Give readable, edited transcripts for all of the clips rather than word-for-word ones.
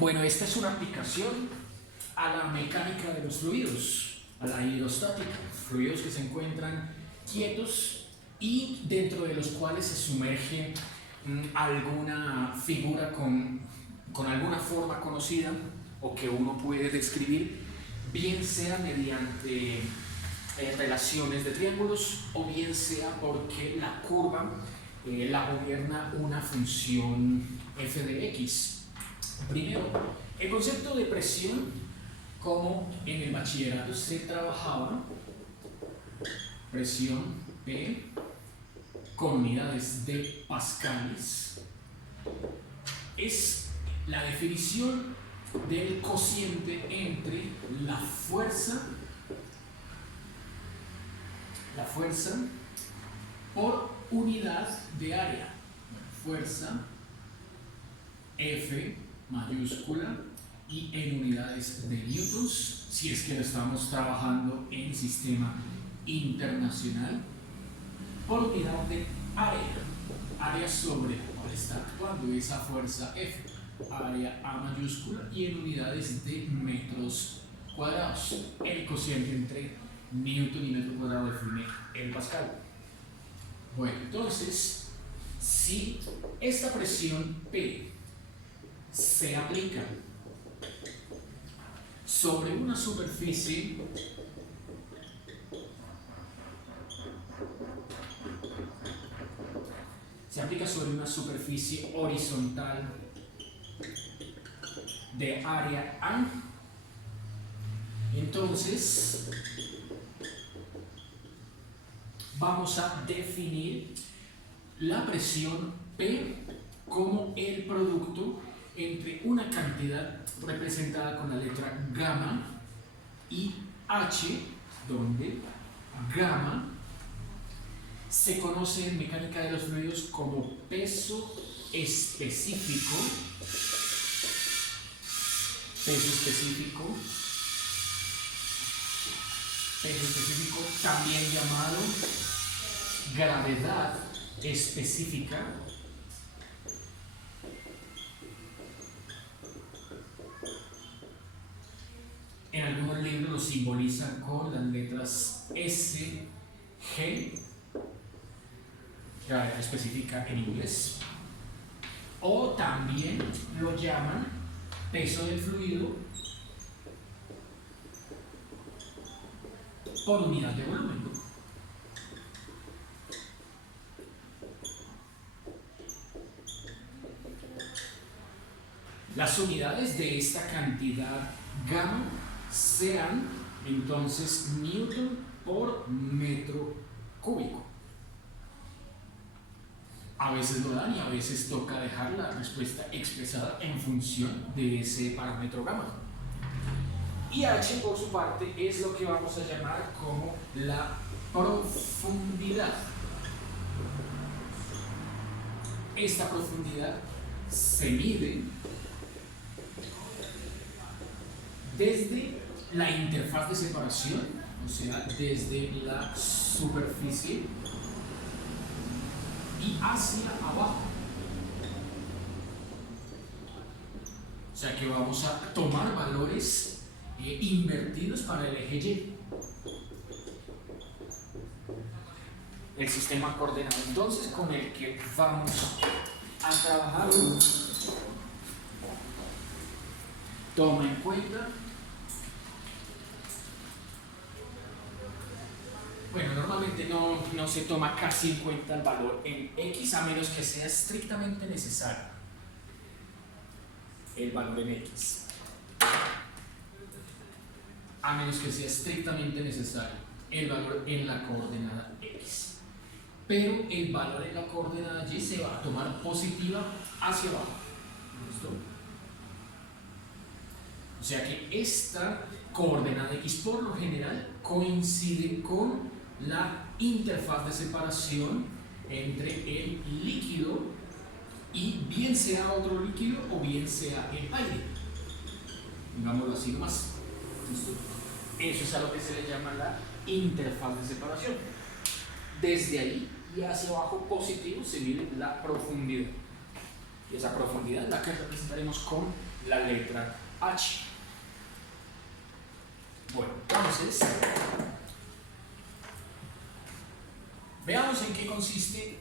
Bueno, esta es una aplicación a la mecánica de los fluidos, a la hidrostática, fluidos que se encuentran quietos y dentro de los cuales se sumerge alguna figura con alguna forma conocida o que uno puede describir, bien sea mediante relaciones de triángulos o bien sea porque la curva la gobierna una función f de x. Primero, el concepto de presión, como en el bachillerato se trabajaba, presión P con unidades de pascales, es la definición del cociente entre la fuerza por unidad de área. Fuerza F mayúscula y en unidades de newtons, si es que lo estamos trabajando en sistema internacional, por unidad de área sobre la cual está actuando esa fuerza F, área A mayúscula, y en unidades de metros cuadrados. El cociente entre newton y metro cuadrado define el pascal. Bueno, entonces, si esta presión P se aplica sobre una superficie horizontal de área A, entonces vamos a definir la presión P como el producto entre una cantidad representada con la letra gamma y H, donde gamma se conoce en mecánica de los fluidos como peso específico, también llamado gravedad específica, en algunos libros lo simbolizan con las letras S, G, gravedad específica en inglés, o también lo llaman peso del fluido por unidad de volumen. Las unidades de esta cantidad gamma serán entonces newton por metro cúbico. A veces lo dan y a veces toca dejar la respuesta expresada en función de ese parámetro gamma. Y H, por su parte, es lo que vamos a llamar como la profundidad. Esta profundidad se mide desde la interfaz de separación, o sea, desde la superficie y hacia abajo. O sea que vamos a tomar valores invertidos para el eje Y. El sistema coordenado entonces con el que vamos a trabajar toma en cuenta, bueno, normalmente no se toma casi en cuenta el valor en X a menos que sea estrictamente necesario el valor en X, a menos que sea estrictamente necesario el valor en la coordenada X, pero el valor en la coordenada Y se va a tomar positiva hacia abajo. ¿Listo? O sea que esta coordenada X por lo general coincide con la interfaz de separación entre el líquido y bien sea otro líquido o bien sea el aire. Digámoslo así nomás. ¿Listo? Eso es a lo que se le llama la interfaz de separación. Desde ahí y hacia abajo positivo se mide la profundidad. Y esa profundidad es la que representaremos con la letra H. Bueno, entonces, veamos en qué consiste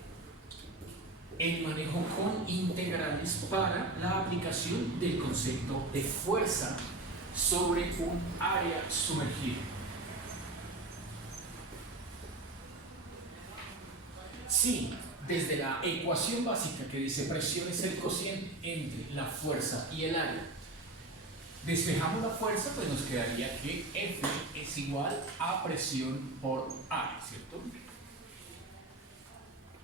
el manejo con integrales para la aplicación del concepto de fuerza sobre un área sumergida. Si desde la ecuación básica que dice presión es el cociente entre la fuerza y el área, despejamos la fuerza, pues nos quedaría que F es igual a presión por área, ¿cierto?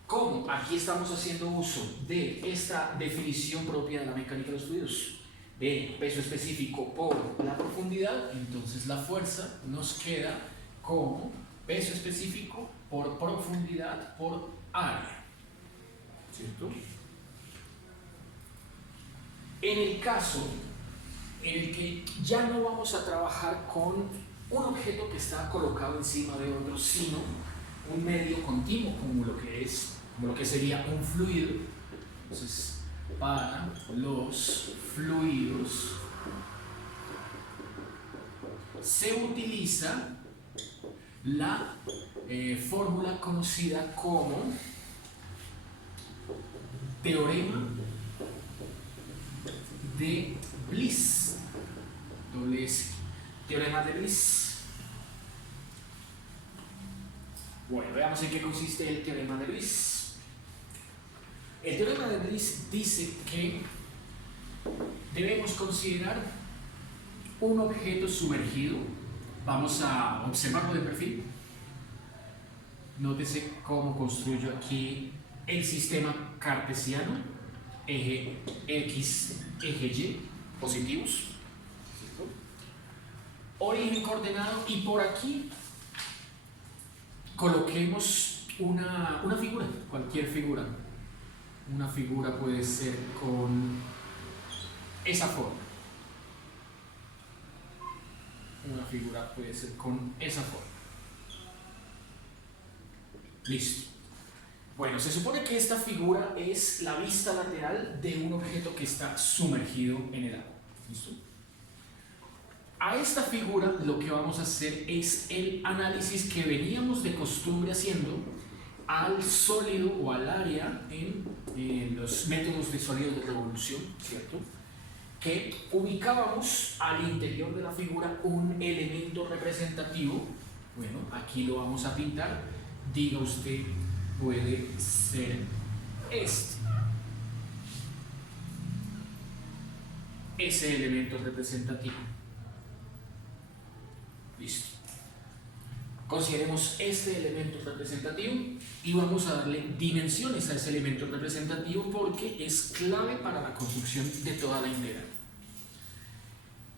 Como aquí estamos haciendo uso de esta definición propia de la mecánica de los fluidos, de peso específico por la profundidad, entonces la fuerza nos queda como peso específico por profundidad por área, ¿cierto? En el caso en el que ya no vamos a trabajar con un objeto que está colocado encima de otro, sino un medio continuo como lo que sería un fluido. Entonces, para los fluidos se utiliza la fórmula conocida como teorema de Bliss. Teorema de Bliss. Bueno, veamos en qué consiste el teorema de Bliss. El teorema de Bliss dice que debemos considerar un objeto sumergido. Vamos a observarlo de perfil. Nótese cómo construyo aquí el sistema cartesiano, eje X, eje Y, positivos, ¿cierto? Origen coordenado, y por aquí coloquemos una figura, cualquier figura. Una figura puede ser con esa forma. Una figura puede ser con esa forma. Listo. Bueno, se supone que esta figura es la vista lateral de un objeto que está sumergido en el agua. ¿Listo? A esta figura lo que vamos a hacer es el análisis que veníamos de costumbre haciendo al sólido o al área en los métodos de sólidos de revolución, ¿cierto? Que ubicábamos al interior de la figura un elemento representativo. Bueno, aquí lo vamos a pintar. Diga usted, puede ser este. Ese elemento representativo. Listo. Consideremos este elemento representativo y vamos a darle dimensiones a ese elemento representativo porque es clave para la construcción de toda la integral.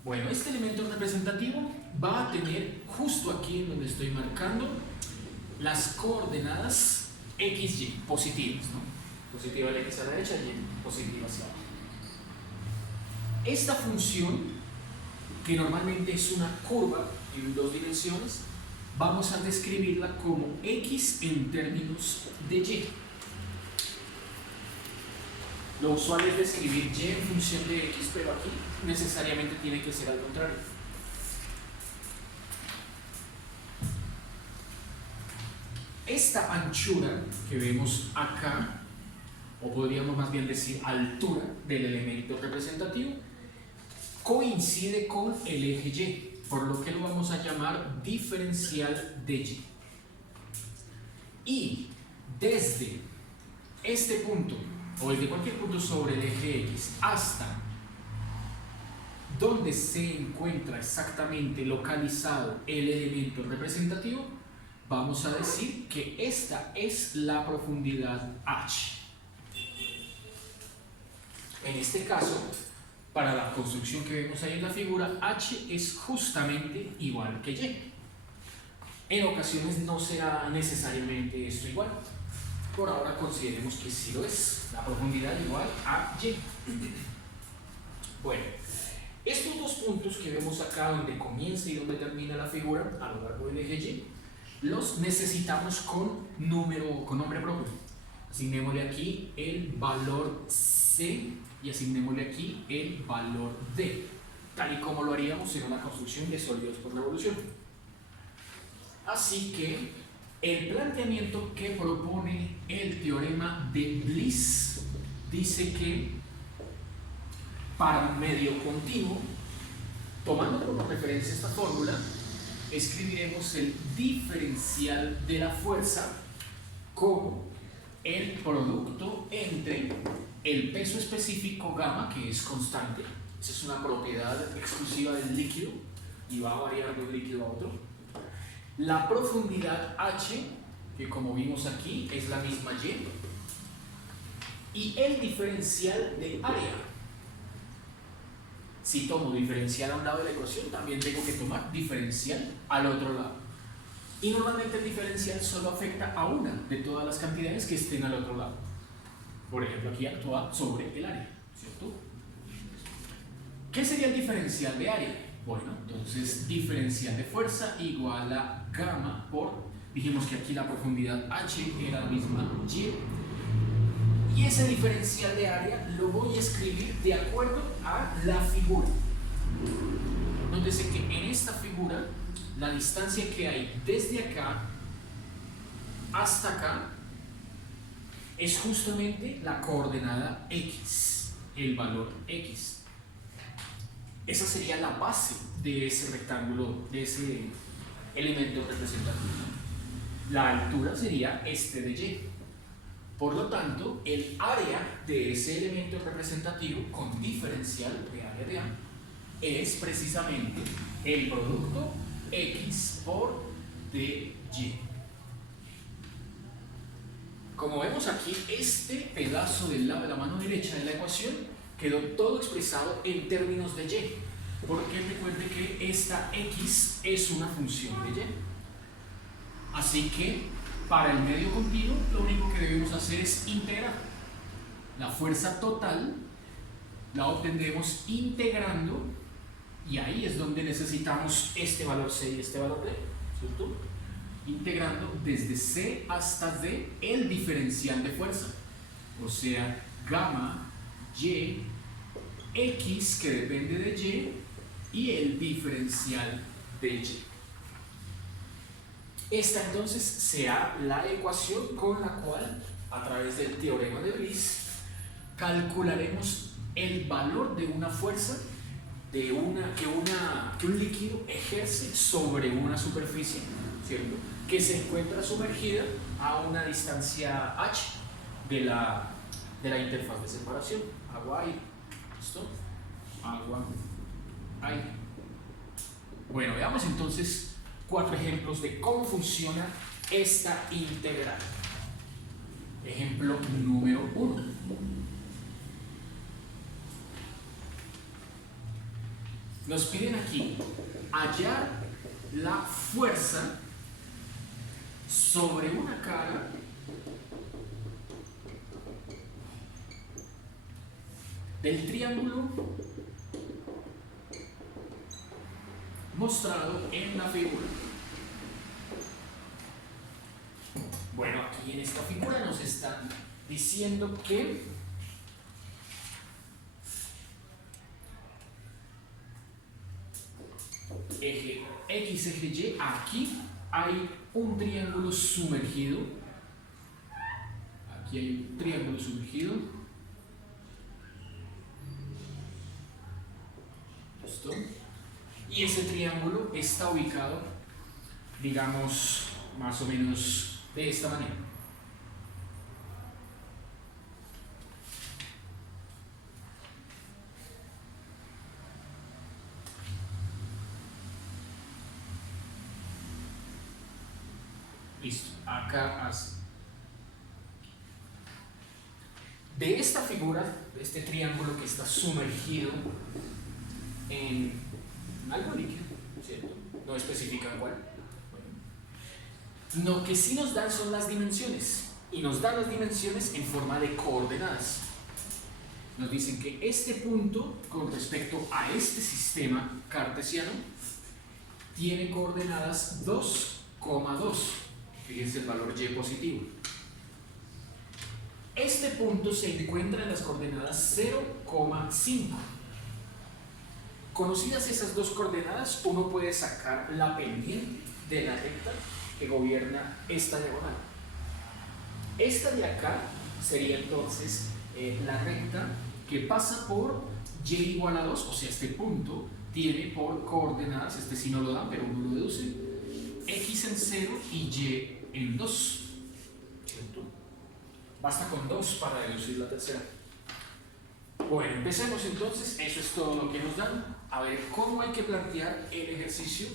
Bueno, este elemento representativo va a tener justo aquí en donde estoy marcando las coordenadas x, y, positivas, ¿no? Positiva la x a la derecha y positiva hacia abajo. Esta función, que normalmente es una curva en dos dimensiones, vamos a describirla como x en términos de y. Lo usual es describir y en función de x, pero aquí necesariamente tiene que ser al contrario. Esta anchura que vemos acá, o podríamos más bien decir altura del elemento representativo, coincide con el eje y, por lo que lo vamos a llamar diferencial de y. Y desde este punto, o desde cualquier punto sobre el eje X, hasta donde se encuentra exactamente localizado el elemento representativo, vamos a decir que esta es la profundidad H. En este caso, para la construcción que vemos ahí en la figura, H es justamente igual que Y. En ocasiones no será necesariamente esto igual. Por ahora consideremos que sí lo es. La profundidad igual a Y. Bueno, estos dos puntos que vemos acá donde comienza y donde termina la figura a lo largo del eje Y, los necesitamos con nombre propio. Asignémosle aquí el valor C y asignémosle aquí el valor D, tal y como lo haríamos en una construcción de sólidos por revolución. Así que el planteamiento que propone el teorema de Bliss dice que para un medio continuo, tomando como referencia esta fórmula, escribiremos el diferencial de la fuerza como el producto entre el peso específico gamma, que es constante, esa es una propiedad exclusiva del líquido y va a variar de un líquido a otro, la profundidad H, que como vimos aquí es la misma Y el diferencial de área. Si tomo diferencial a un lado de la ecuación, también tengo que tomar diferencial al otro lado. Y normalmente el diferencial solo afecta a una de todas las cantidades que estén al otro lado. Por ejemplo, aquí actúa sobre el área, ¿cierto? ¿Qué sería el diferencial de área? Bueno, entonces diferencial de fuerza igual a gamma por, dijimos que aquí la profundidad H era la misma Y, y ese diferencial de área lo voy a escribir de acuerdo a la figura. Nótese que en esta figura la distancia que hay desde acá hasta acá es justamente la coordenada X, el valor X. Esa sería la base de ese rectángulo, de ese elemento representativo. La altura sería este de Y. Por lo tanto, el área de ese elemento representativo con diferencial de área de A es precisamente el producto X por dy. Como vemos aquí, este pedazo del lado de la mano derecha de la ecuación quedó todo expresado en términos de Y, porque recuerde que esta X es una función de Y. Así que para el medio continuo lo único que debemos hacer es integrar. La fuerza total la obtendremos integrando, y ahí es donde necesitamos este valor C y este valor D, ¿cierto? Integrando desde C hasta D el diferencial de fuerza, o sea, gamma, Y, X que depende de Y el diferencial de Y. Esta entonces será la ecuación con la cual, a través del teorema de Bliss, calcularemos el valor de una fuerza que un líquido ejerce sobre una superficie, ¿cierto?, que se encuentra sumergida a una distancia h de la interfaz de separación, agua-aire. ¿Listo? Agua-aire. Bueno, veamos entonces 4 ejemplos de cómo funciona esta integral. Ejemplo número 1. Nos piden aquí hallar la fuerza sobre una cara del triángulo mostrado en la figura. Bueno, aquí en esta figura nos están diciendo que eje X, eje Y, aquí hay un triángulo sumergido. Aquí hay un triángulo sumergido. ¿Listo? Y ese triángulo está ubicado, digamos, más o menos de esta manera. Listo, acá así. De esta figura, de este triángulo que está sumergido en algo líquido, ¿cierto? No especifican cuál. Bueno. Lo que sí nos dan son las dimensiones, y nos dan las dimensiones en forma de coordenadas. Nos dicen que este punto, con respecto a este sistema cartesiano, tiene coordenadas 2,2. Fíjense el valor y positivo. Este punto se encuentra en las coordenadas 0,5. Conocidas esas dos coordenadas, uno puede sacar la pendiente de la recta que gobierna esta diagonal. Esta de acá sería entonces la recta que pasa por y igual a 2, o sea, este punto tiene por coordenadas, este sí no lo dan, pero uno lo deduce, x en 0 y y en 2. ¿Cierto? Basta con 2 para deducir la tercera. Bueno, empecemos entonces, eso es todo lo que nos dan. A ver cómo hay que plantear el ejercicio,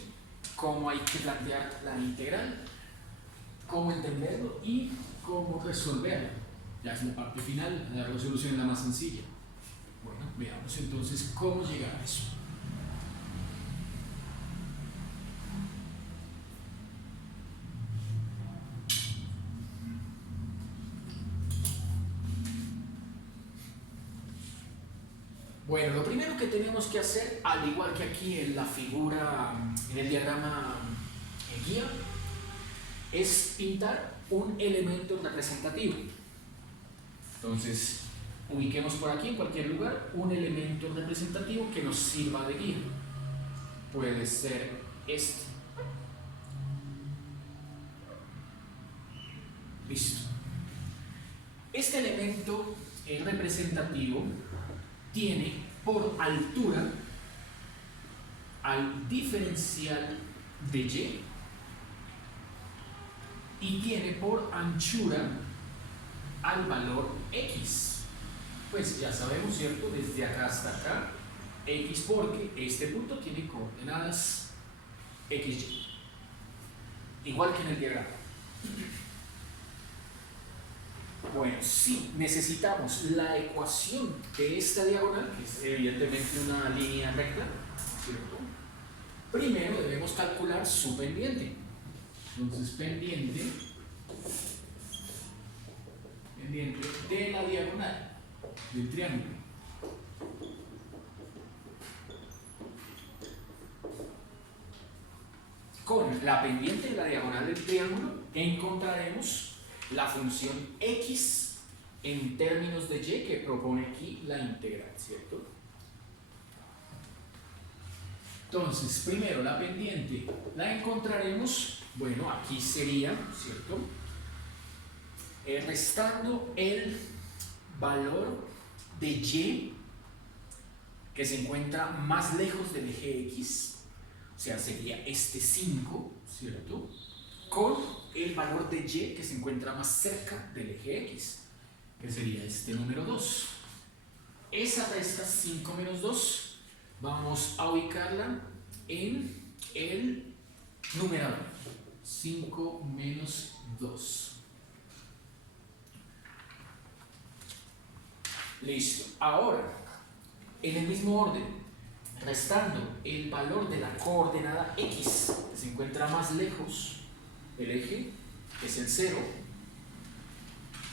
cómo hay que plantear la integral, cómo entenderlo y cómo resolverlo. Ya es la parte final, la resolución es la más sencilla. Bueno, veamos entonces cómo llegar a eso. Bueno, lo primero que tenemos que hacer, al igual que aquí en la figura, en el diagrama guía, es pintar un elemento representativo. Entonces, ubiquemos por aquí, en cualquier lugar, un elemento representativo que nos sirva de guía. Puede ser este. Listo. Este elemento representativo tiene por altura al diferencial de y tiene por anchura al valor x. Pues ya sabemos, ¿cierto? Desde acá hasta acá, x, porque este punto tiene coordenadas xy, igual que en el diagrama. Bueno, si necesitamos la ecuación de esta diagonal, que es evidentemente una línea recta, ¿cierto? Primero debemos calcular su pendiente. Entonces, pendiente de la diagonal del triángulo. Con la pendiente de la diagonal del triángulo encontraremos la función x en términos de y que propone aquí la integral, ¿cierto? Entonces, primero la pendiente la encontraremos, bueno, aquí sería, ¿cierto? Restando el valor de y que se encuentra más lejos del eje x, o sea, sería este 5, ¿cierto? Con el valor de y que se encuentra más cerca del eje x, que sería este número 2. Esa resta 5 menos 2 vamos a ubicarla en el numerador. 5 menos 2. Listo. Ahora, en el mismo orden, restando el valor de la coordenada x, que se encuentra más lejos del eje, que es el 0,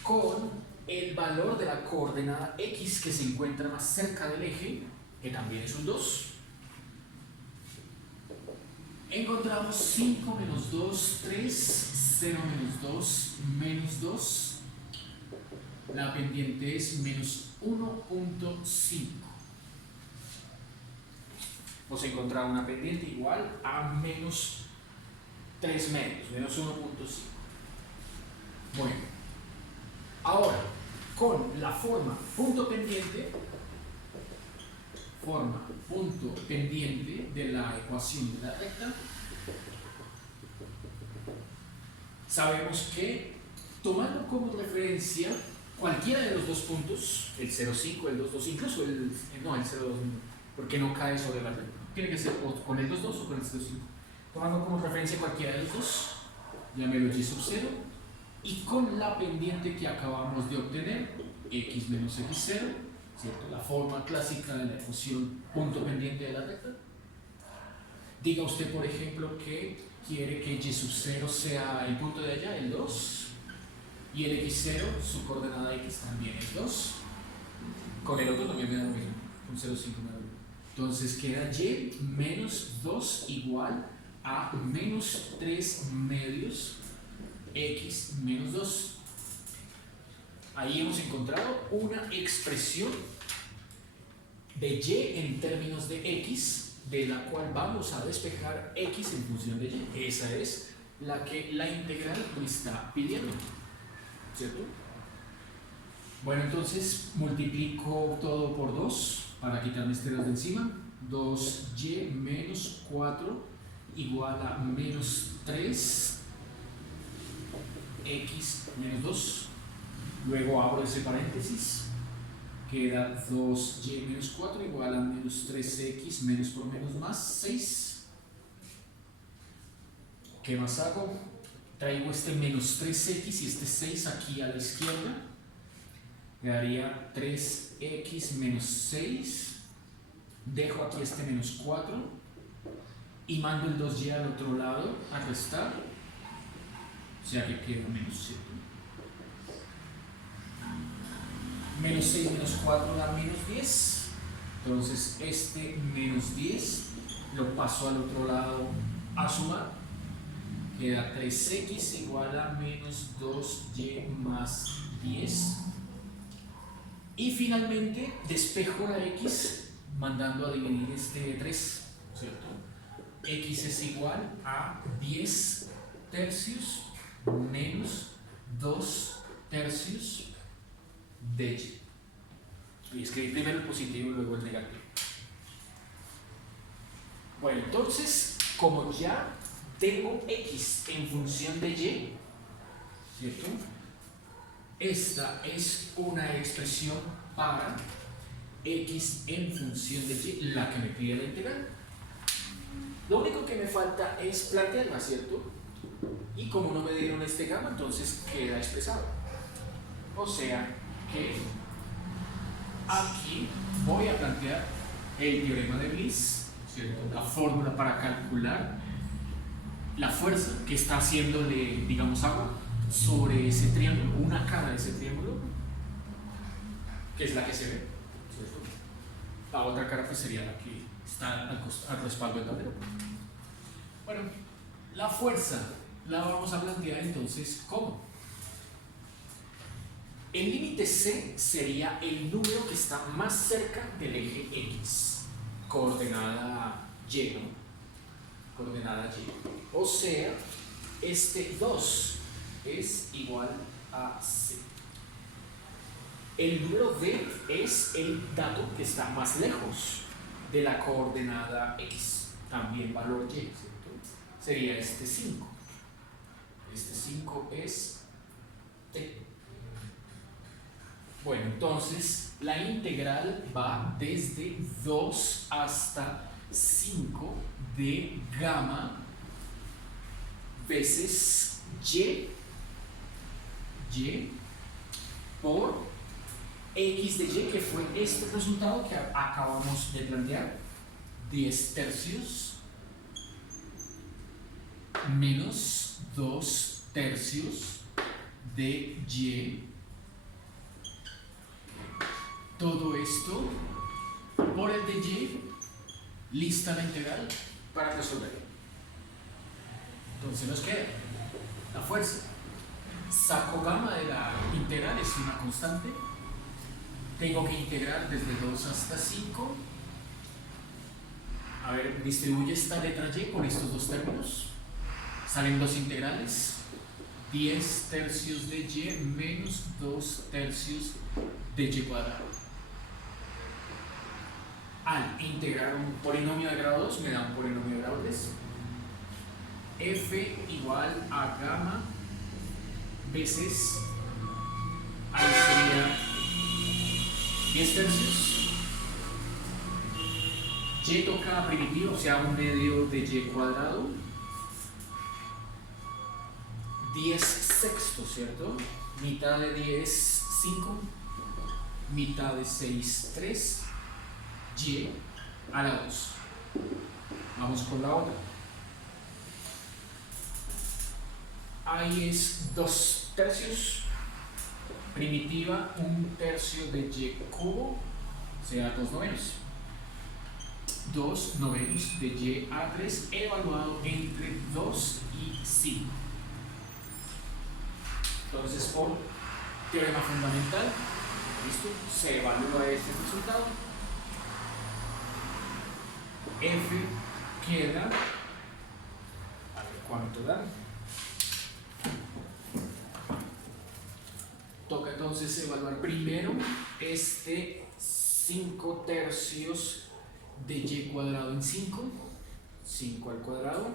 con el valor de la coordenada x, que se encuentra más cerca del eje, que también es un 2, encontramos 5 menos 2, 3, 0 menos 2, menos 2. La pendiente es menos 1.5. Vamos a encontrar una pendiente igual a menos 3 medios, menos 1.5. Bueno, ahora con la forma punto pendiente de la ecuación de la recta, sabemos que tomando como referencia cualquiera de los dos puntos, el 0,5, el 2,2, incluso el 0,2, porque no cae sobre la recta, tiene que ser con el 2,2 o con el 0,5. Tomando como referencia cualquiera de los dos, llamémoslo y sub 0, y con la pendiente que acabamos de obtener, x menos x0, ¿cierto? La forma clásica de la ecuación punto pendiente de la recta. Diga usted, por ejemplo, que quiere que y sub 0 sea el punto de allá, el 2, y el x0, su coordenada x también es 2. Con el otro también me da lo mismo, con 0,5 me da lo mismo. Entonces queda y menos 2 igual a menos 3 medios x menos 2. Ahí hemos encontrado una expresión de y en términos de x, de la cual vamos a despejar x en función de y. Esa es la que la integral me está pidiendo, ¿cierto? Bueno, entonces multiplico todo por 2 para quitarme este 2 de encima. 2y menos 4 igual a menos 3x menos 2. Luego abro ese paréntesis. Queda 2y menos 4 igual a menos 3x menos por menos más 6. ¿Qué más hago? Traigo este menos 3x y este 6 aquí a la izquierda. Quedaría 3x menos 6. Dejo aquí este menos 4 y mando el 2y al otro lado a restar. O sea que queda menos 7. Menos 6 menos 4 da menos 10. Entonces este menos 10 lo paso al otro lado a sumar. Queda 3x igual a menos 2y más 10. Y finalmente despejo la x mandando a dividir este 3, ¿cierto? X es igual a 10 tercios menos 2 tercios de y. Y escribí primero el positivo y luego el negativo. Bueno, entonces, como ya tengo x en función de y, ¿cierto? Esta es una expresión para x en función de y, la que me pide la integral. Lo único que me falta es plantearla, ¿cierto? Y como no me dieron este gamma, entonces queda expresado. O sea que aquí voy a plantear el teorema de Bliss, ¿cierto? La fórmula para calcular la fuerza que está haciéndole, digamos, agua sobre ese triángulo, una cara de ese triángulo, que es la que se ve, ¿cierto? La otra cara pues sería la que está al respaldo del tablero. Bueno, la fuerza la vamos a plantear entonces ¿cómo? El límite C sería el número que está más cerca del eje X, coordenada Y, ¿no? Coordenada Y. O sea, este 2 es igual a C. El número D es el dato que está más lejos de la coordenada X, también valor Y, ¿cierto? Sería este 5. Este 5 es T. Bueno, entonces la integral va desde 2 hasta 5 de gamma veces y por x de y, que fue este resultado que acabamos de plantear, 10 tercios menos 2 tercios de y. Todo esto por el de y, lista la integral para resolver. Entonces nos queda la fuerza. Saco gamma de la integral, es una constante. Tengo que integrar desde 2 hasta 5. A ver, distribuye esta letra y con estos dos términos. Salen dos integrales. 10 tercios de y menos 2 tercios de y cuadrado. Al integrar un polinomio de grado 2 me da un polinomio de grado 3. F igual a gamma veces, ahí sería 10 tercios. Y toca primitivo, o sea, un medio de y cuadrado. 10 sextos, ¿cierto? Mitad de 10, 5. Mitad de 6, 3. Y a la 2. Vamos con la otra. Ahí es 2 tercios. Primitiva, 1 tercio de y cubo, o sea, 2 novenos. 2 novenos de y a 3 evaluado entre 2 y 5. Entonces, por Teorema fundamental. ¿Listo? Se evalúa este resultado. F queda, a ver cuánto da. Toca entonces evaluar primero este 5 tercios de y cuadrado en 5, 5 al cuadrado,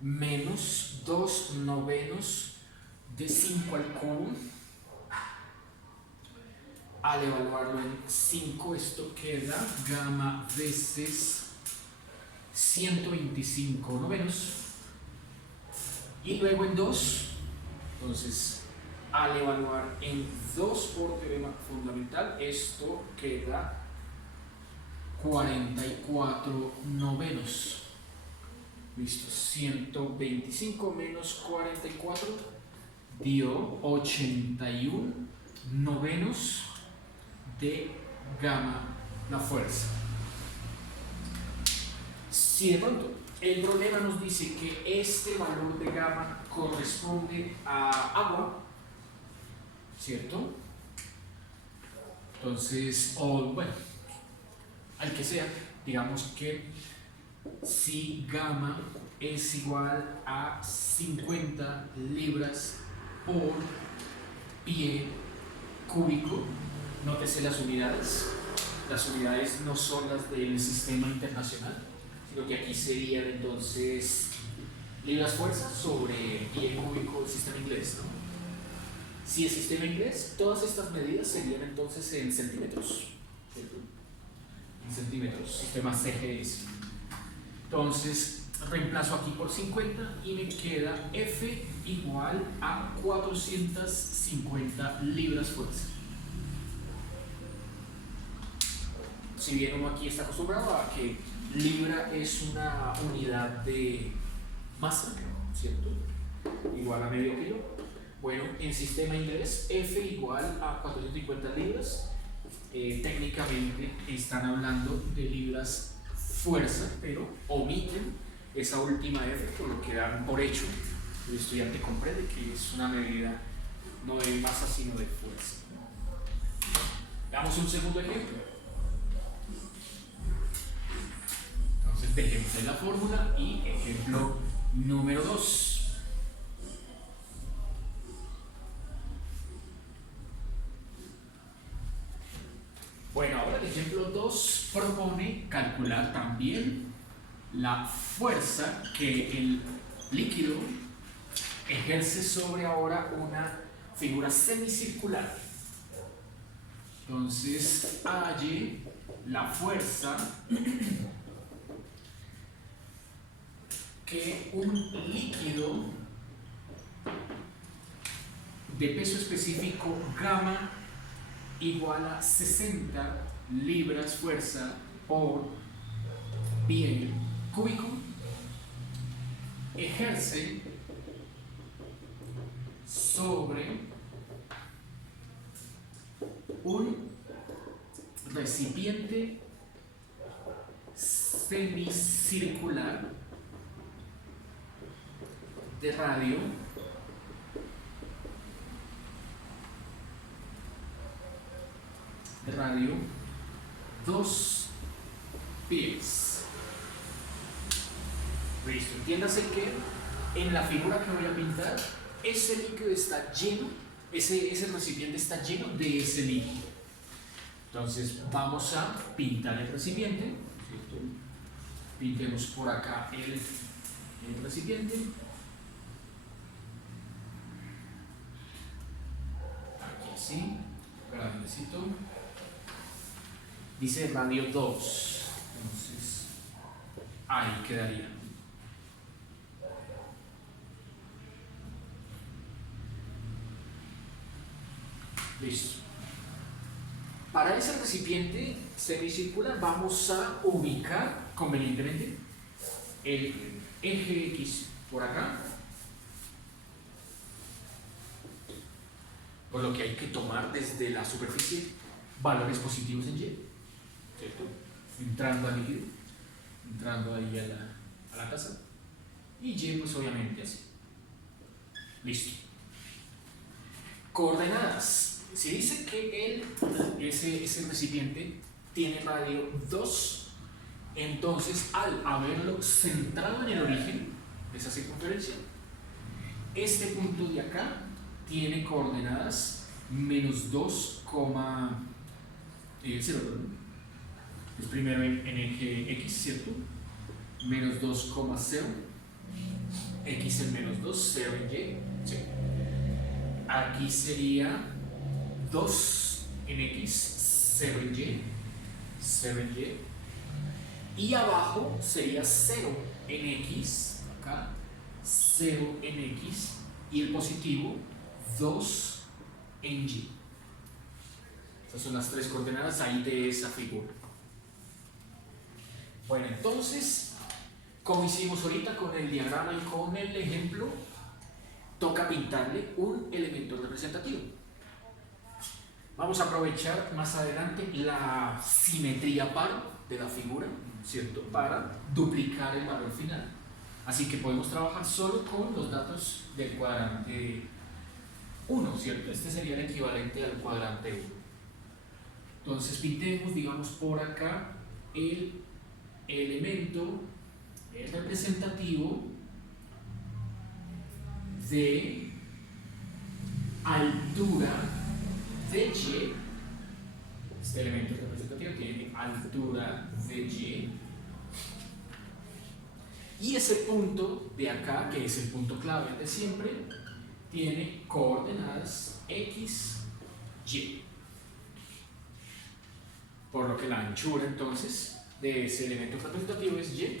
menos 2 novenos de 5 al cubo. Al evaluarlo en 5, esto queda gamma veces 125 novenos. Y luego en 2, entonces al evaluar en 2 por teorema fundamental, esto queda 44 novenos. Listo, 125 menos 44 dio 81 novenos de gamma, la fuerza. Si de pronto el problema nos dice que este valor de gamma corresponde a agua, ¿cierto? Entonces, o bueno, al que sea, digamos que si gamma es igual a 50 libras por pie cúbico, nótese las unidades. Las unidades no son las del sistema internacional, sino que aquí serían entonces libras fuerza sobre pie cúbico del sistema inglés, ¿no? Si el sistema inglés, todas estas medidas serían entonces en centímetros, ¿cierto? En centímetros, sistema CGS. Entonces reemplazo aquí por 50 y me queda F igual a 450 libras fuerza. Si bien uno aquí está acostumbrado a que libra es una unidad de masa, ¿cierto? Igual a medio kilo. Bueno, en sistema inglés, F igual a 450 libras. Técnicamente están hablando de libras fuerza, pero omiten esa última F, por lo que dan por hecho. El estudiante comprende que es una medida no de masa, sino de fuerza. Veamos un segundo ejemplo. Entonces dejemos en la fórmula y ejemplo número 2. Bueno, ahora el ejemplo 2 propone calcular también la fuerza que el líquido ejerce sobre ahora una figura semicircular. Entonces, halle la fuerza que un líquido de peso específico gamma igual a 60 libras fuerza por pie cúbico ejerce sobre un recipiente semicircular de radio de radio 2 pies. Listo, entiéndase que en la figura que voy a pintar, ese líquido está lleno, ese recipiente está lleno de ese líquido. Entonces vamos a pintar el recipiente, ¿cierto? Pintemos por acá el recipiente. Aquí así, grandecito. Dice radio 2, entonces ahí quedaría. Listo. Para ese recipiente semicircular vamos a ubicar convenientemente el eje X por acá, por lo que hay que tomar desde la superficie valores positivos en Y, ¿cierto? Entrando al líquido, entrando ahí a la taza, y Y pues obviamente así. Listo. Coordenadas. Si dice que ese recipiente tiene radio 2, entonces al haberlo centrado en el origen de esa circunferencia, este punto de acá tiene coordenadas menos 2,0. Es primero en eje X, ¿cierto? Menos 2,0. X en menos 2, 0 en Y. Sí. Aquí sería 2 en X, 0 en Y, 0 en Y. Y abajo sería 0 en X, acá, 0 en X. Y el positivo, 2 en Y. Esas son las tres coordenadas ahí de esa figura. Bueno, entonces, como hicimos ahorita con el diagrama y con el ejemplo, toca pintarle un elemento representativo. Vamos a aprovechar más adelante la simetría par de la figura, ¿cierto? Para duplicar el valor final. Así que podemos trabajar solo con los datos del cuadrante 1, ¿cierto? Este sería el equivalente al cuadrante 1. Entonces pintemos, digamos, por acá el elemento representativo de altura de Y. Este elemento representativo tiene altura de Y. Y ese punto de acá, que es el punto clave de siempre, tiene coordenadas X, Y. Por lo que la anchura entonces de ese elemento representativo es Y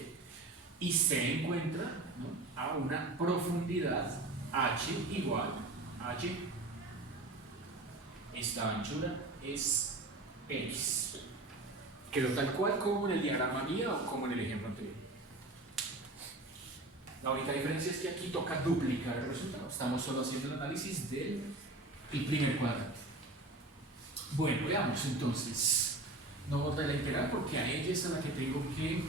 y se encuentra, ¿no?, a una profundidad H igual a Y. Esta anchura es X. Quedó tal cual como en el diagrama guía o como en el ejemplo anterior. La única diferencia es que aquí toca duplicar el resultado. Estamos solo haciendo el análisis del primer cuadrante. Bueno, veamos entonces. No voy a la integral porque a ella es a la que tengo que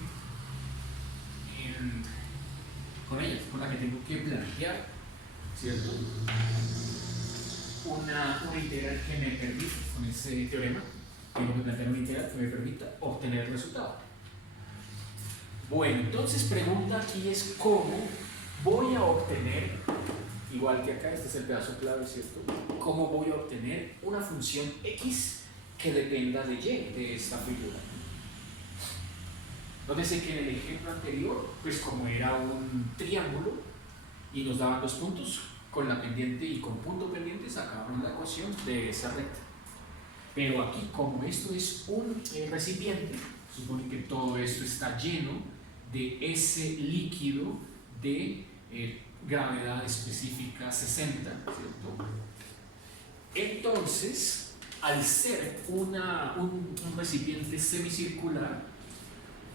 con la que tengo que plantear, ¿cierto? Una integral que me permita, con ese teorema, tengo que plantear una integral que me permita obtener el resultado. Bueno, entonces pregunta aquí es cómo voy a obtener, igual que acá, este es el pedazo clave, ¿cierto? ¿Cómo voy a obtener una función x que dependa de y de esta figura? Nótese que en el ejemplo anterior, pues como era un triángulo y nos daban dos puntos, con la pendiente y con punto pendiente sacábamos la ecuación de esa recta. Pero aquí, como esto es un recipiente, supone que todo esto está lleno de ese líquido de gravedad específica 60, ¿cierto? Entonces, al ser un recipiente semicircular,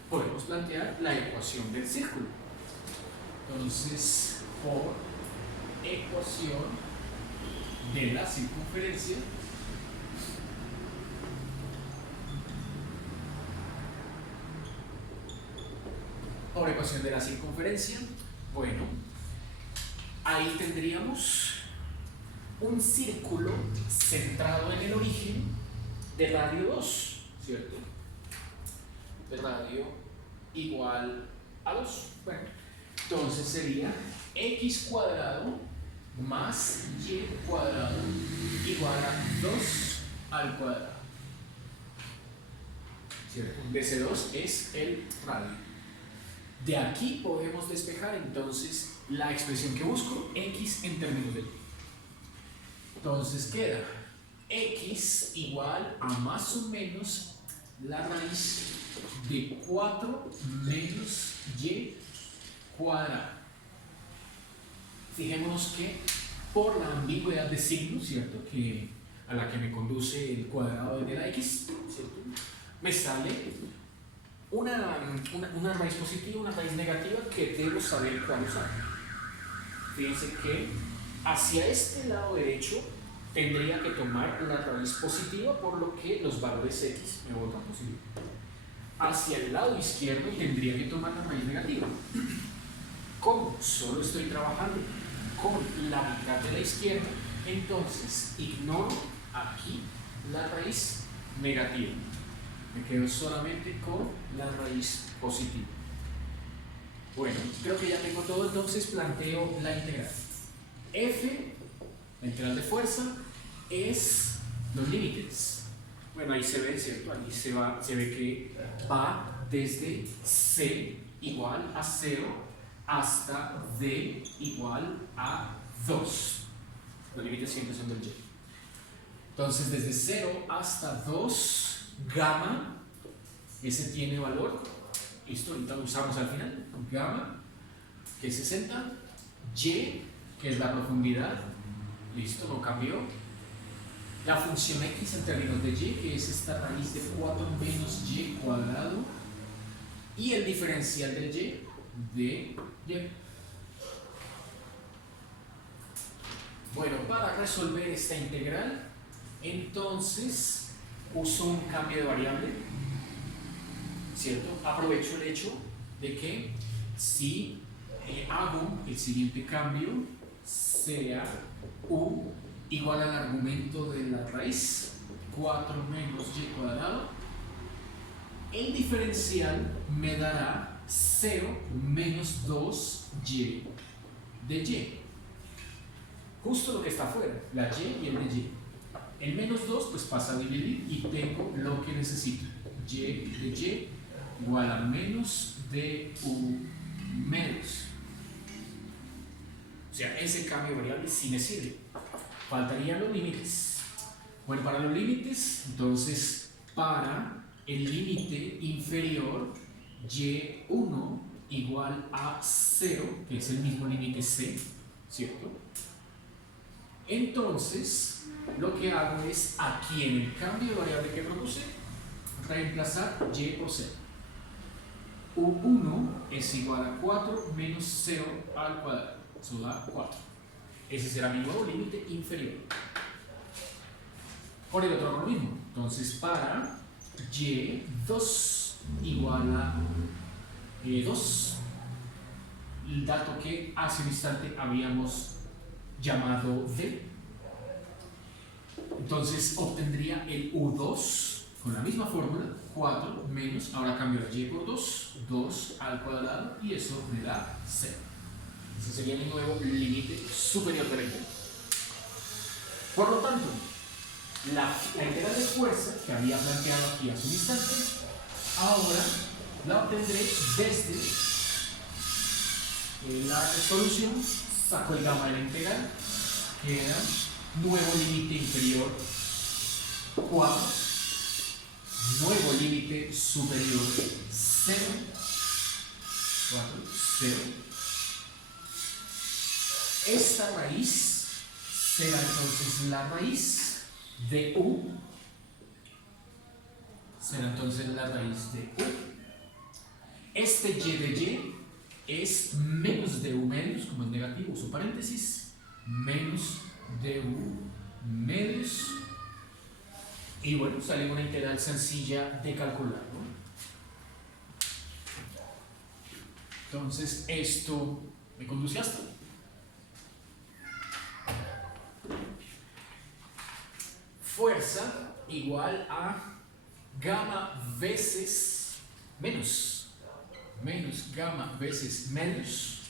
podemos plantear la ecuación del círculo. Entonces, por ecuación de la circunferencia, bueno, ahí tendríamos un círculo centrado en el origen de radio 2, ¿cierto? De radio igual a 2. Bueno, entonces sería x cuadrado más y cuadrado igual a 2 al cuadrado, ¿cierto? BC2 es el radio. De aquí podemos despejar entonces la expresión que busco, x en términos de y. Entonces queda x igual a más o menos la raíz de 4 menos y cuadrado. Fijémonos que por la ambigüedad de signos, ¿cierto?, a la que me conduce el cuadrado de la x, ¿cierto?, me sale una raíz positiva, una raíz negativa que debo saber cuál usar. Fíjense que hacia este lado derecho tendría que tomar la raíz positiva, por lo que los valores x me votan positivo. Hacia el lado izquierdo tendría que tomar la raíz negativa. Como solo estoy trabajando con la mitad de la izquierda, Entonces, ignoro aquí la raíz negativa. Me quedo solamente con la raíz positiva. Bueno, creo que ya tengo todo, entonces planteo la integral. F, la integral de fuerza, es los límites. Bueno, ahí se ve, ¿cierto? Ahí se ve que va desde C igual a 0 hasta D igual a 2. Los límites siempre son del Y. Entonces, desde 0 hasta 2, gamma, ese tiene valor. Listo, ahorita lo usamos al final. Gamma, que es 60. Y, que es la profundidad. Listo, no cambió. La función x en términos de y, que es esta raíz de 4 menos y cuadrado. Y el diferencial del y de y. Bueno, para resolver esta integral, entonces uso un cambio de variable, ¿cierto? Aprovecho el hecho de que si hago el siguiente cambio, sea u igual al argumento de la raíz, 4 menos y cuadrado, el diferencial me dará 0 menos 2y de y. Justo lo que está afuera, la y y el de y. El menos 2 pues pasa a dividir y tengo lo que necesito. Y de y igual a menos de u menos. O sea, ese cambio de variable sí me sirve. Faltarían los límites. Bueno, para los límites, entonces, para el límite inferior, y1 igual a 0, que es el mismo límite c, ¿cierto? Entonces, lo que hago es, aquí en el cambio de variable que propuse, reemplazar y por 0. U1 es igual a 4 menos 0 al cuadrado. Eso da 4. Ese será mi nuevo límite inferior. Por el otro hago lo mismo. Entonces, para y2 igual a 2, el dato que hace un instante habíamos llamado D. Entonces obtendría el U2 con la misma fórmula, 4 menos, ahora cambio la y por 2, 2 al cuadrado, y eso me da 0. Ese sería mi nuevo límite superior de la integral. Por lo tanto, la integral de fuerza que había planteado aquí hace un instante, ahora la obtendré desde la solución. Saco el gamma de la integral, queda nuevo límite inferior 4, nuevo límite superior 0, 4, 0. Esta raíz será entonces la raíz de u, será entonces la raíz de u. Este y de y es menos de u medios, como es negativo, uso paréntesis, menos de u medios, y bueno, sale una integral sencilla de calcular, ¿no? Entonces, esto me conduce hasta fuerza igual a gamma veces menos gamma veces medios,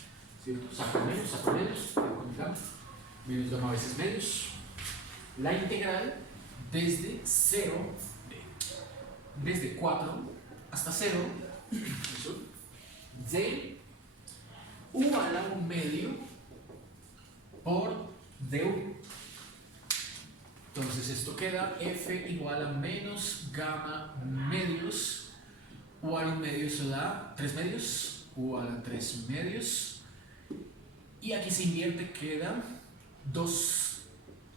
¿cierto? Saco menos, menos gamma veces medios. La integral desde 0, desde 4 hasta 0, de u a la 1 medio por du. Entonces esto queda f igual a menos gamma medios. U a la 1 medio se da 3 medios, u a la 3 medios, y aquí se invierte, queda 2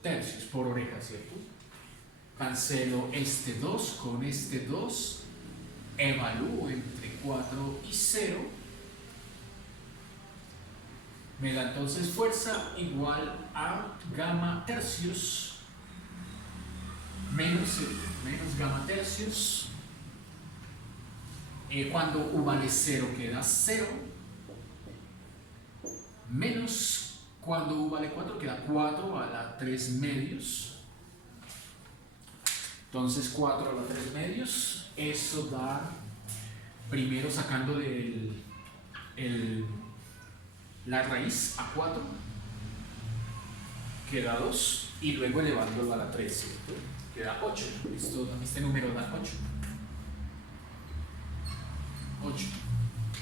tercios por oreja, ¿cierto? Cancelo este 2 con este 2, evalúo entre 4 y 0, me da entonces fuerza igual a gamma tercios menos gamma tercios. Cuando u vale 0 queda 0, menos Cuando u vale 4, queda 4 a la 3 medios. Entonces 4 a la 3 medios, eso da, primero sacando la raíz a 4, queda 2, y luego elevándolo a la 3, ¿cierto? Queda 8. Este número da 8. 8.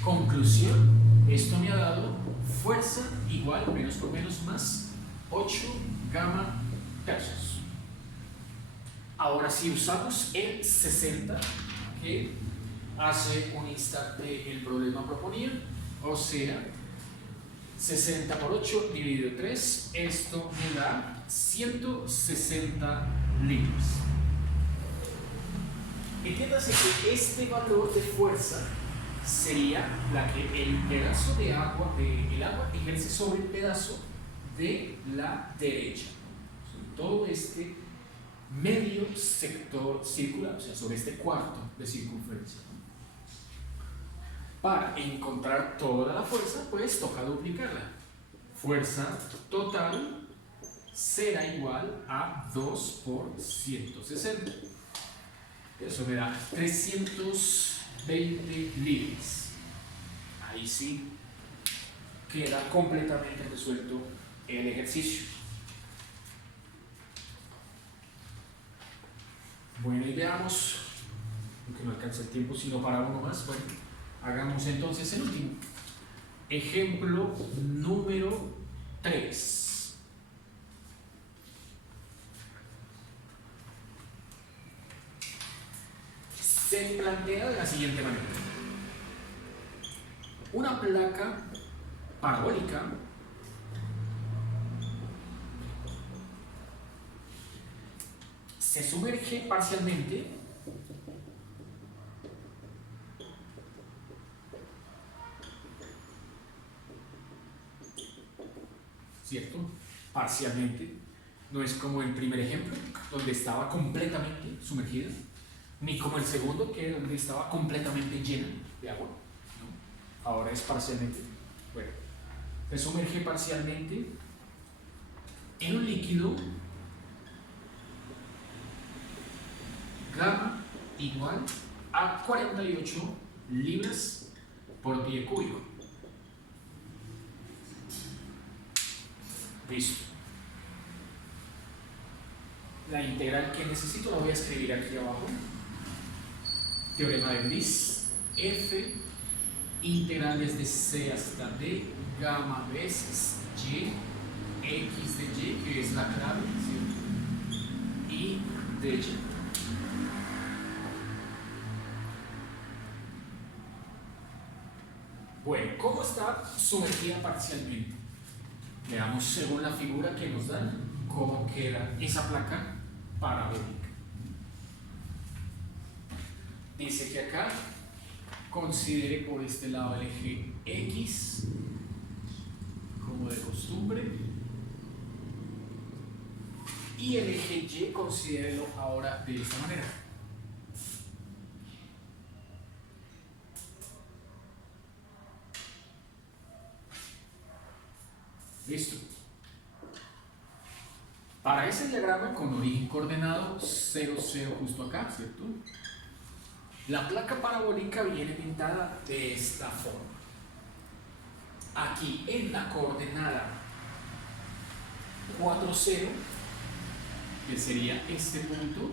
Conclusión, esto me ha dado fuerza igual, menos por menos, más 8 gamma tercios. Ahora, si usamos el 60, que hace un instante el problema proponía, o sea, 60 por 8 dividido 3, esto me da 160 libras. Entiéndase que este valor de fuerza sería la que el pedazo de agua, el agua ejerce sobre el pedazo de la derecha. Todo este medio sector circular, o sea, sobre este cuarto de circunferencia. Para encontrar toda la fuerza, pues toca duplicarla. Fuerza total será igual a 2 por 160. Eso me da 320 libras. Ahí sí queda completamente resuelto el ejercicio. Bueno, y veamos, porque no alcanza el tiempo sino para uno más. Bueno, hagamos entonces el último. Ejemplo número 3. Se plantea de la siguiente manera. Una placa parabólica se sumerge parcialmente ¿cierto? Parcialmente. No es como el primer ejemplo, donde estaba completamente sumergida, ni como el segundo, que donde estaba completamente llena de agua, ¿no? Ahora es parcialmente. Bueno, se sumerge parcialmente en un líquido gamma igual a 48 libras por pie cúbico. Listo. La integral que necesito la voy a escribir aquí abajo. Teorema de Gliss. F integral desde C hasta D, gamma veces Y, X de Y, que es la clave, ¿cierto? Y de Y. Bueno, ¿cómo está sumergida parcialmente? Veamos según la figura que nos dan cómo queda esa placa parabólica. Dice que acá considere por este lado el eje X como de costumbre y el eje Y considérelo ahora de esta manera. Listo. Para ese diagrama con origen coordenado 0, 0 justo acá, ¿cierto? La placa parabólica viene pintada de esta forma. Aquí en la coordenada 4, 0, que sería este punto,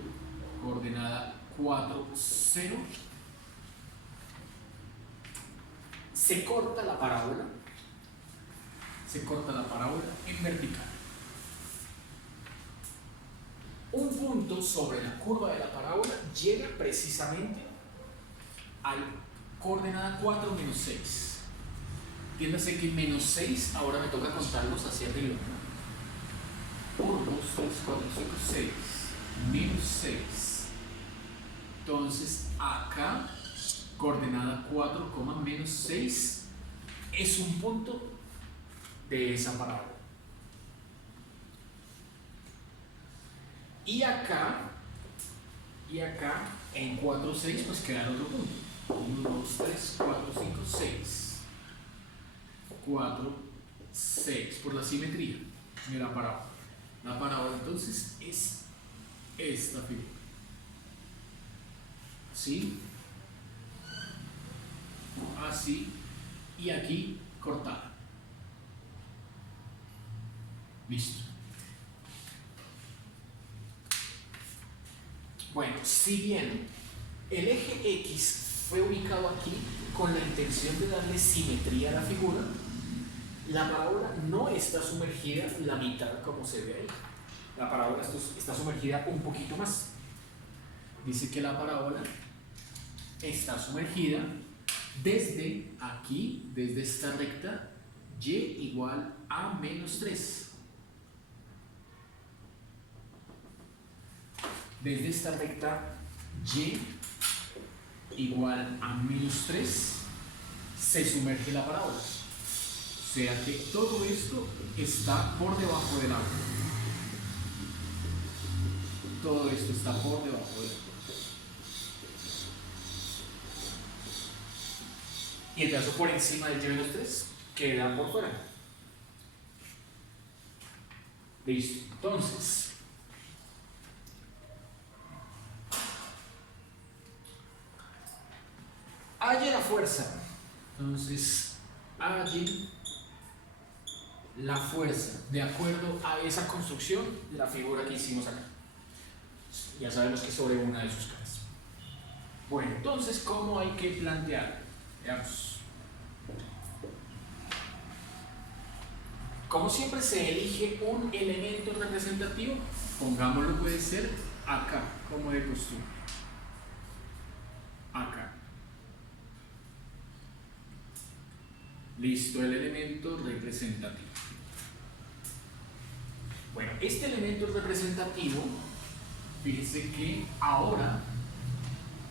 coordenada 4, 0, se corta la parábola en vertical. Un punto sobre la curva de la parábola llega precisamente al coordenada 4 menos 6. Entiéndase que menos 6 ahora me toca contarlos hacia arriba. 1, 2, 3, 4, 5, 6. Menos 6. Entonces acá, coordenada 4, menos 6 es un punto de esa parábola. Y acá en 4, 6 pues queda otro punto. 1, 2, 3, 4, 5, 6. 4, 6 por la simetría de la parábola. La parábola entonces es esta figura. ¿Sí? Así. Y aquí cortada. Listo. Bueno, si bien el eje X fue ubicado aquí con la intención de darle simetría a la figura, la parábola no está sumergida la mitad como se ve ahí. La parábola está sumergida un poquito más. Dice que la parábola está sumergida desde aquí, desde esta recta, y igual a menos 3. Desde esta recta y igual a menos 3 se sumerge la parábola. O sea que todo esto está por debajo del agua. Todo esto está por debajo del agua. Y el pedazo por encima del y menos 3 queda por fuera. Listo. Entonces, halle la fuerza. Entonces, halle la fuerza de acuerdo a esa construcción de la figura que hicimos acá. Ya sabemos que es sobre una de sus caras. Bueno, entonces, ¿cómo hay que plantear? Veamos. Como siempre se elige un elemento representativo, pongámoslo, puede ser acá, como de costumbre. Acá. Listo, el elemento representativo. Bueno, este elemento representativo, fíjense que ahora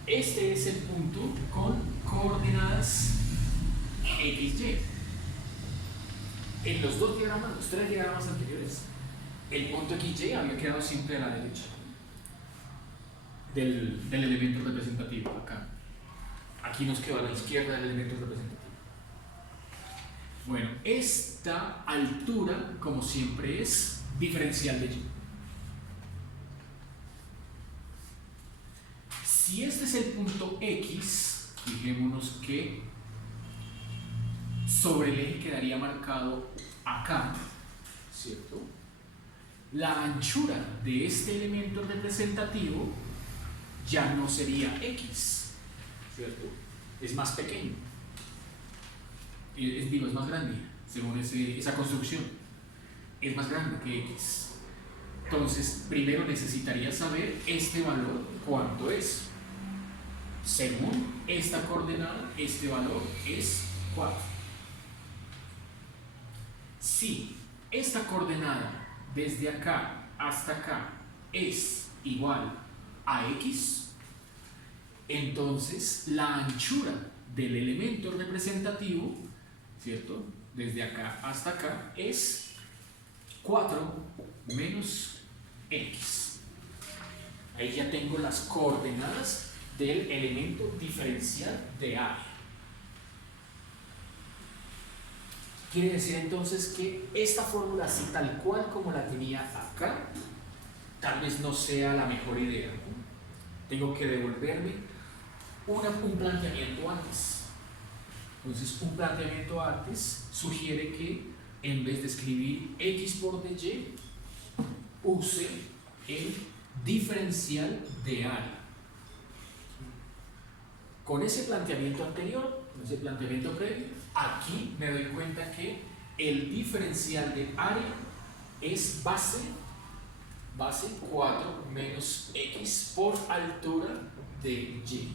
este es el punto con coordenadas XY. En los dos diagramas, los tres diagramas anteriores, el punto XY había quedado siempre a la derecha del elemento representativo, acá. Aquí nos quedó a la izquierda del elemento representativo. Bueno, esta altura, como siempre, es diferencial de Y. Si este es el punto X, fijémonos que sobre el eje quedaría marcado acá, ¿cierto? La anchura de este elemento representativo ya no sería X, ¿cierto? Es más pequeño. Es más grande, según esa construcción. Es más grande que X. Entonces, primero necesitaría saber este valor, ¿cuánto es? Según esta coordenada, este valor es 4. Si esta coordenada desde acá hasta acá es igual a X, entonces la anchura del elemento representativo, ¿cierto? Desde acá hasta acá es 4 menos X. Ahí ya tengo las coordenadas del elemento diferencial de área. Quiere decir entonces que esta fórmula, así tal cual como la tenía acá, tal vez no sea la mejor idea, ¿no? Tengo que devolverme un planteamiento antes. Entonces, un planteamiento antes sugiere que en vez de escribir X por dy, use el diferencial de área. Con ese planteamiento anterior, con ese planteamiento previo, aquí me doy cuenta que el diferencial de área es base 4 menos X por altura de Y.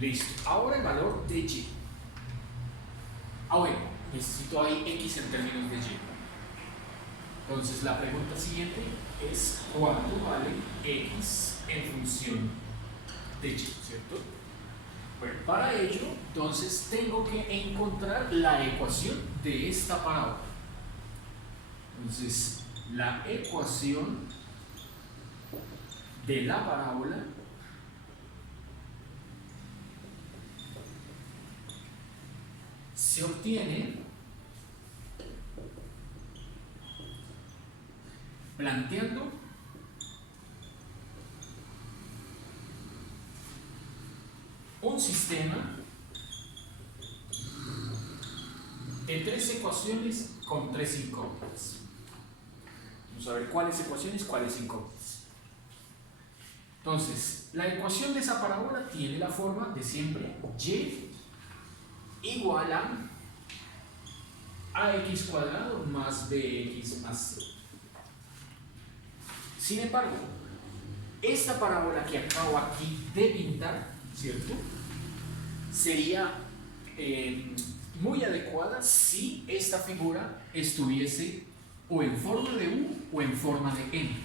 Listo. Ahora el valor de Y. Bueno, necesito ahí X en términos de Y. Entonces la pregunta siguiente es ¿cuánto vale X en función de Y? ¿Cierto? Bueno, para ello, entonces tengo que encontrar la ecuación de esta parábola. Entonces, la ecuación de la parábola se obtiene planteando un sistema de tres ecuaciones con tres incógnitas. Vamos a ver cuáles ecuaciones, cuáles incógnitas. Entonces, la ecuación de esa parábola tiene la forma de siempre y igual a ax cuadrado más bx más c. Sin embargo, esta parábola que acabo aquí de pintar, ¿cierto?, sería muy adecuada si esta figura estuviese o en forma de U o en forma de N.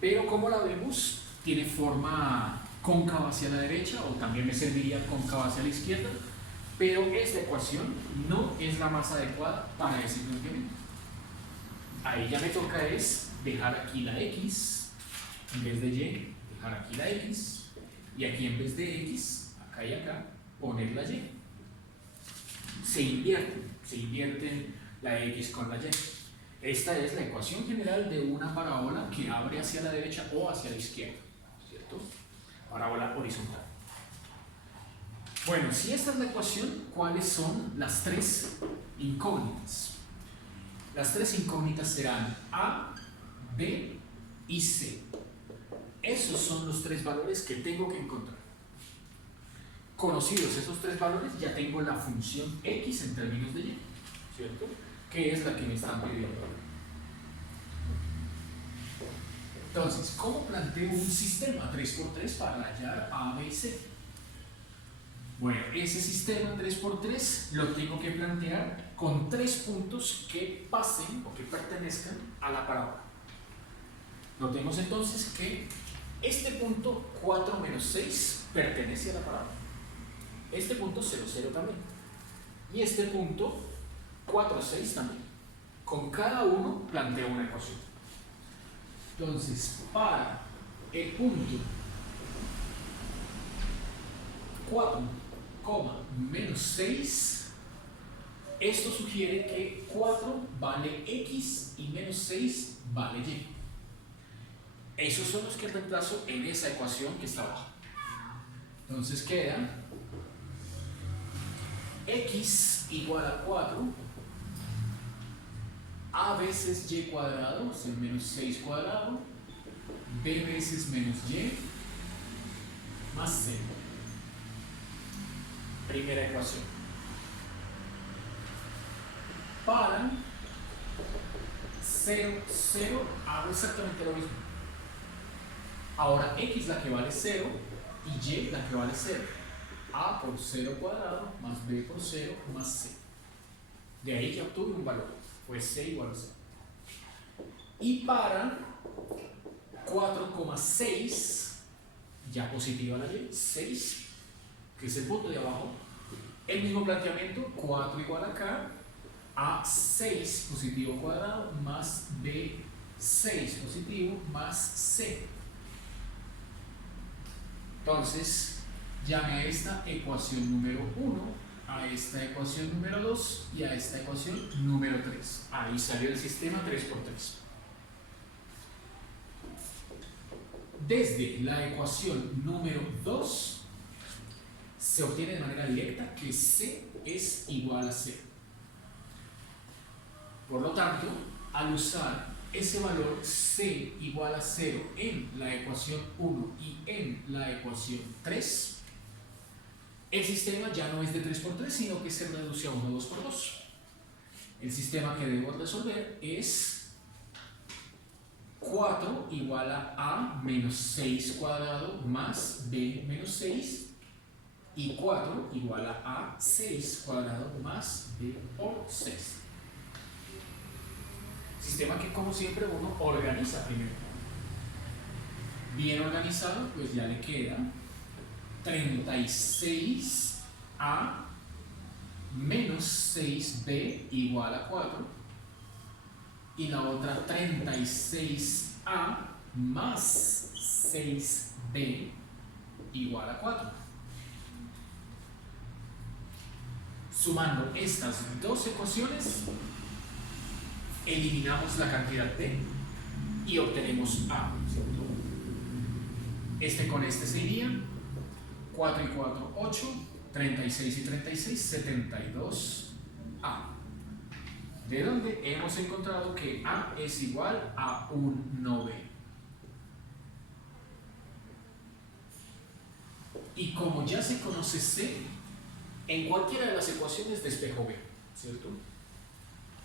Pero como la vemos, tiene forma cóncava hacia la derecha o también me serviría cóncava hacia la izquierda, pero esta ecuación no es la más adecuada para ese planteamiento. Ahí ya me toca es dejar aquí la X en vez de Y, dejar aquí la X y aquí en vez de X, acá y acá, poner la Y. Se invierten la X con la Y. Esta es la ecuación general de una parábola que abre hacia la derecha o hacia la izquierda, ¿cierto? Parábola horizontal. Bueno, si esta es la ecuación, ¿cuáles son las tres incógnitas? Las tres incógnitas serán A, B y C. Esos son los tres valores que tengo que encontrar. Conocidos esos tres valores, ya tengo la función X en términos de Y, ¿cierto?, que es la que me están pidiendo. Entonces, ¿cómo planteo un sistema 3×3 para hallar A, B y C? Bueno, ese sistema 3×3 lo tengo que plantear con tres puntos que pasen o que pertenezcan a la parábola. Notemos entonces que este punto 4 menos 6 pertenece a la parábola. Este punto 0, 0 también. Y este punto 4, 6 también. Con cada uno planteo una ecuación. Entonces, para el punto 4, menos 6, esto sugiere que 4 vale X y menos 6 vale Y. Esos son los que reemplazo en esa ecuación que está abajo. Entonces queda X igual a 4, A veces Y cuadrado, es el menos 6 cuadrado, B veces menos Y, más C. Primera ecuación. Para 0, 0, hago exactamente lo mismo. Ahora X la que vale 0 y Y la que vale 0. A por 0 cuadrado más B por 0 más C. De ahí ya obtuve un valor, pues C igual a 0. Y para 4,6, ya positiva la Y, 6, que es el punto de abajo, el mismo planteamiento, 4 igual a acá, A 6 positivo cuadrado más B 6 positivo más C. Entonces, llame a esta ecuación número 1, a esta ecuación número 2 y a esta ecuación número 3. Ahí salió el sistema 3×3. Desde la ecuación número 2 se obtiene de manera directa que C es igual a 0. Por lo tanto, al usar ese valor C igual a 0 en la ecuación 1 y en la ecuación 3, el sistema ya no es de 3×3, sino que se reduce a 1, 2×2. El sistema que debo resolver es 4 igual a menos 6 cuadrado más B menos 6 y 4 igual a 6 cuadrado más B por 6. Sistema que, como siempre, uno organiza primero. Bien organizado, pues ya le queda 36A menos 6B igual a 4 y la otra 36A más 6B igual a 4. Sumando estas dos ecuaciones, eliminamos la cantidad b y obtenemos a, ¿cierto? Este con este se iría, 4 y 4, 8, 36 y 36, 72 a. De donde hemos encontrado que a es igual a un noveno. Y como ya se conoce c, en cualquiera de las ecuaciones despejo b, ¿cierto?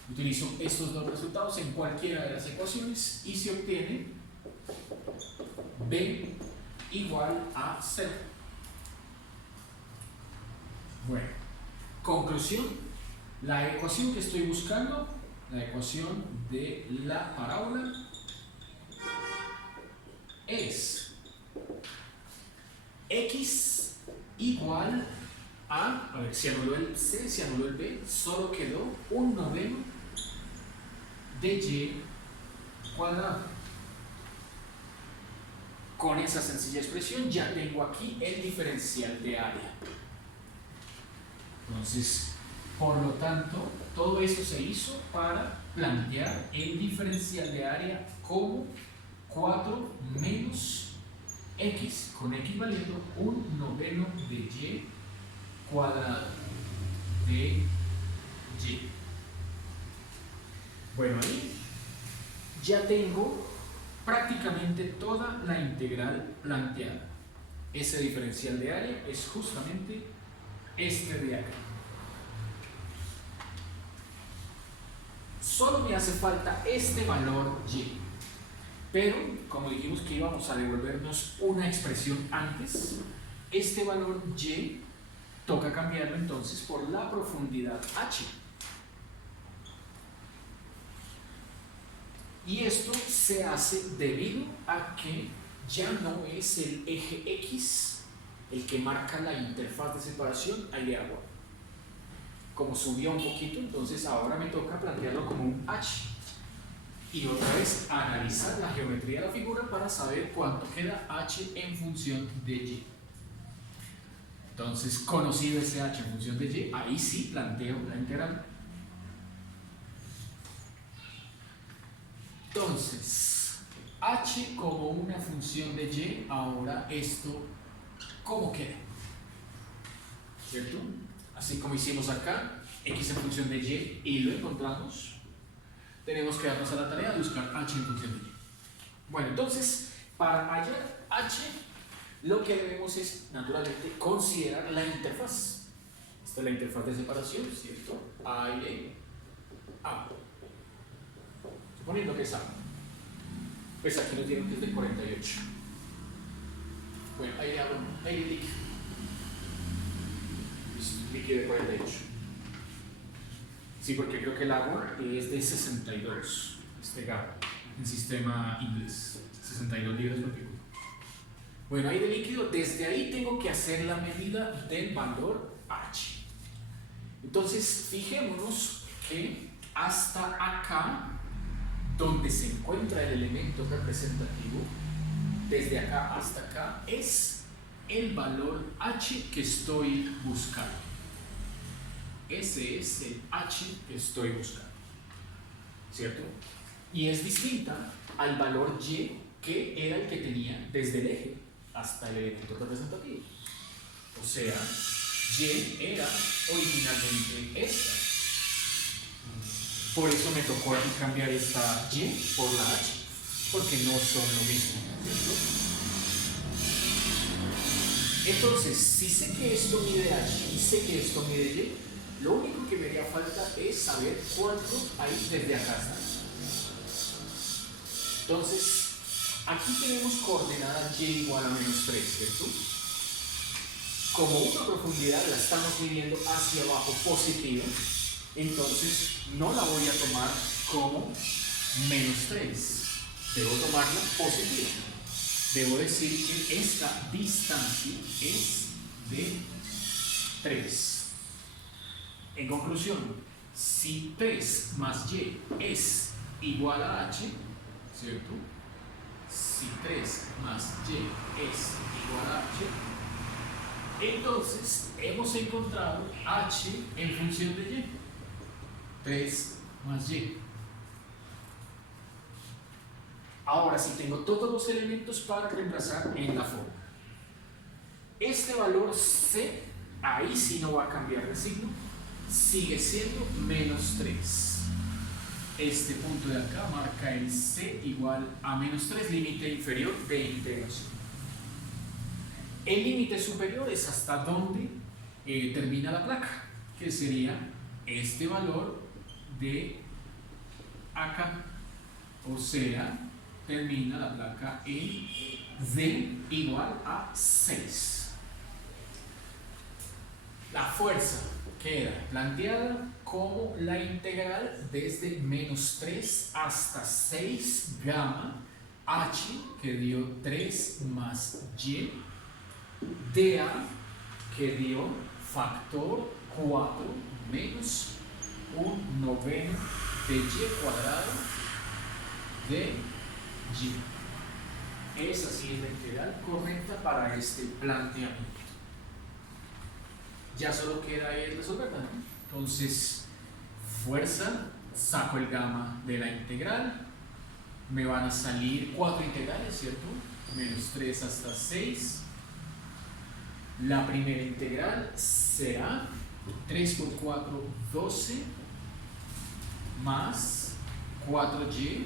Utilizo estos dos resultados en cualquiera de las ecuaciones y se obtiene b igual a 0. Bueno, conclusión, la ecuación que estoy buscando, la ecuación de la parábola, es x igual a ver, se anuló el c, se anuló el b, solo quedó un noveno de y cuadrado. Con esa sencilla expresión ya tengo aquí el diferencial de área. Entonces, por lo tanto, todo esto se hizo para plantear el diferencial de área como 4 menos x, con x valiendo un noveno de y cuadrado de y. Bueno, ahí ya tengo prácticamente toda la integral planteada. Ese diferencial de área es justamente este de acá. Solo me hace falta este valor y. Pero, como dijimos que íbamos a devolvernos una expresión antes, este valor y toca cambiarlo entonces por la profundidad h. Y esto se hace debido a que ya no es el eje X el que marca la interfaz de separación aire-agua. Como subió un poquito, entonces ahora me toca plantearlo como un h. Y otra vez analizar la geometría de la figura para saber cuánto queda h en función de y. Entonces, conocido ese h en función de y, ahí sí planteo la integral. Entonces, h como una función de y, ahora esto, ¿cómo queda? ¿Cierto? Así como hicimos acá, x en función de y lo encontramos, tenemos que darnos a la tarea de buscar h en función de y. Bueno, entonces, para hallar h, lo que debemos es, naturalmente, considerar la interfaz. Esta es la interfaz de separación, ¿cierto? Aire, agua. Suponiendo que es agua. Pues aquí nos dieron que es de 48. Bueno, aire, agua, aire líquido. Líquido de 48. Sí, porque creo que el agua es de 62, este gap, en sistema inglés. 62 libras por pico. Bueno, aire líquido, desde ahí tengo que hacer la medida del valor h. Entonces, fijémonos que hasta acá, donde se encuentra el elemento representativo, desde acá hasta acá, es el valor h que estoy buscando. Ese es el h que estoy buscando, ¿cierto? Y es distinta al valor y que era el que tenía desde el eje hasta el elemento representativo. O sea, y era originalmente esta. Por eso me tocó aquí cambiar esta y por la h, porque no son lo mismo, ¿cierto? Entonces, si sé que esto mide h y sé que esto mide y, lo único que me haría falta es saber cuánto hay desde acá hasta acá. Entonces, aquí tenemos coordenada y igual a menos 3, ¿cierto? Como una profundidad la estamos midiendo hacia abajo positiva, entonces no la voy a tomar como menos 3. Debo tomarla positiva. Debo decir que esta distancia es de 3. En conclusión, si 3 más y es igual a h, ¿cierto? Si 3 más y es igual a h, Entonces, hemos encontrado h en función de y. 3 más y. Ahora sí tengo todos los elementos para reemplazar en la forma. Este valor c, ahí sí no va a cambiar de signo, sigue siendo menos 3. Este punto de acá marca el c igual a menos 3, límite inferior de integración. El límite superior es hasta donde termina la placa, que sería este valor de acá. O sea, termina la placa en d igual a 6. La fuerza queda planteada como la integral desde menos 3 hasta 6 gamma h, que dio 3 más y, dA, que dio factor 4 menos un noveno de y cuadrado de y. Esa sí es la integral correcta para este planteamiento. Ya solo queda ahí resolverla, ¿no? Entonces, fuerza, saco el gamma de la integral, me van a salir 4 integrales, ¿cierto? Menos 3 hasta 6. La primera integral será 3 por 4, 12, más 4y,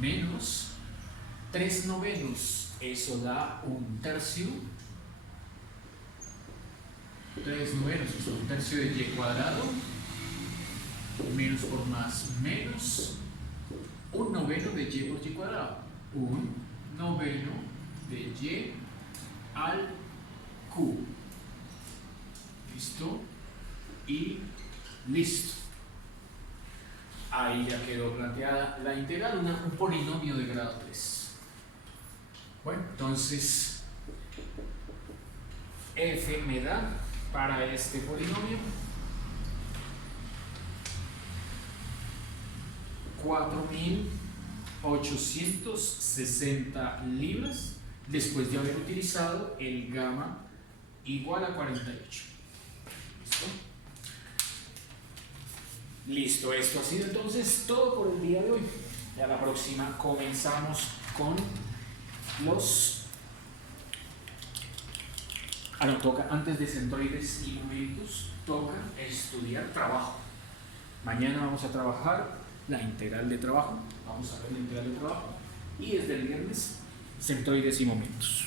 menos 3 novenos, eso da un tercio. 3 novenos es un tercio de y cuadrado, menos por más menos, un noveno de y por y cuadrado, un noveno de y al q. ¿Listo? Y listo. Ahí ya quedó planteada la integral, un polinomio de grado 3. Bueno, entonces f me da para este polinomio 4.860 libras después de haber utilizado el gamma igual a 48. ¿Listo? Listo, esto ha sido entonces todo por el día de hoy. Ya la próxima comenzamos con los... Ahora toca, antes de centroides y momentos, toca estudiar trabajo. Mañana vamos a trabajar la integral de trabajo. Vamos a ver la integral de trabajo. Y desde el viernes, centroides y momentos.